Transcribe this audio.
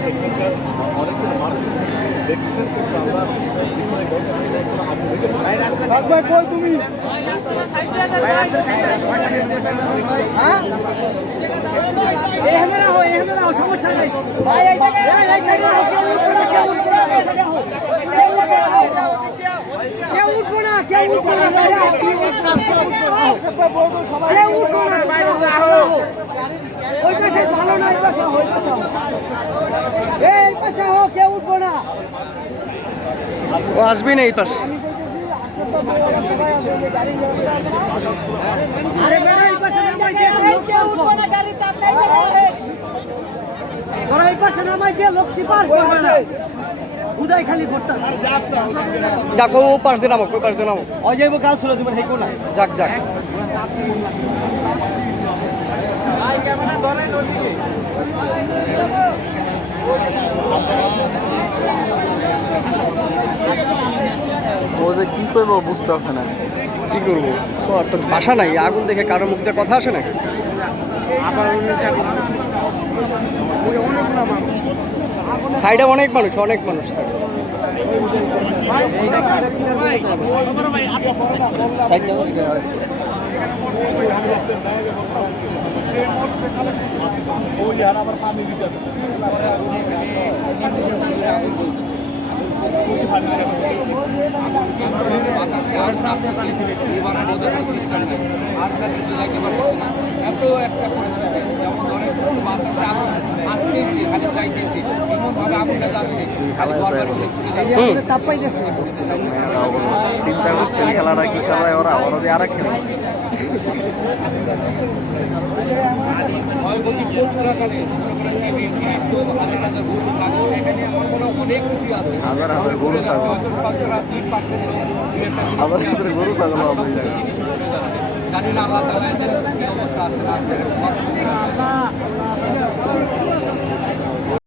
সেখানকার অনেকজন মানুষ দেখছেন, কিন্তু আমরা সমস্যা নেই। কেউ উঠবো না, কেউ উঠবো না, ওই পাশে ভালো না, এই পাশে হোক, কেউ উঠবো না। ও আসবি না এই পাশে। তোরা এই পাশে নামাই দিয়ে লোকটি পার করবে না, উদয় খালি ভোটটা যাক, ও পাশ দিয়ে নামো, ওই পাশ দিয়ে নামো। অজয় গাছ ছিল তোমার হেকো না। যাক যাক। ও যে কি করবো বুঝতে পারছে না। কি করবো, ওর তো ভাষা নাই। আগুন দেখে কারোর মুখ দিয়ে কথা আসে নাকি? সাইডে অনেক মানুষ, অনেক মানুষ সাইডে। আবার পানি দিতে চিন্তা করছেন খেলাটা কি খেলায় ওরা ওরা দিয়ে আর এক খেলা। হাজার হাজার গরু ছাগল, হাজার হাজার গরু ছাগল হবে। জানি না আল্লাহ তাআলা এদের কি অবস্থা আছে না আছে।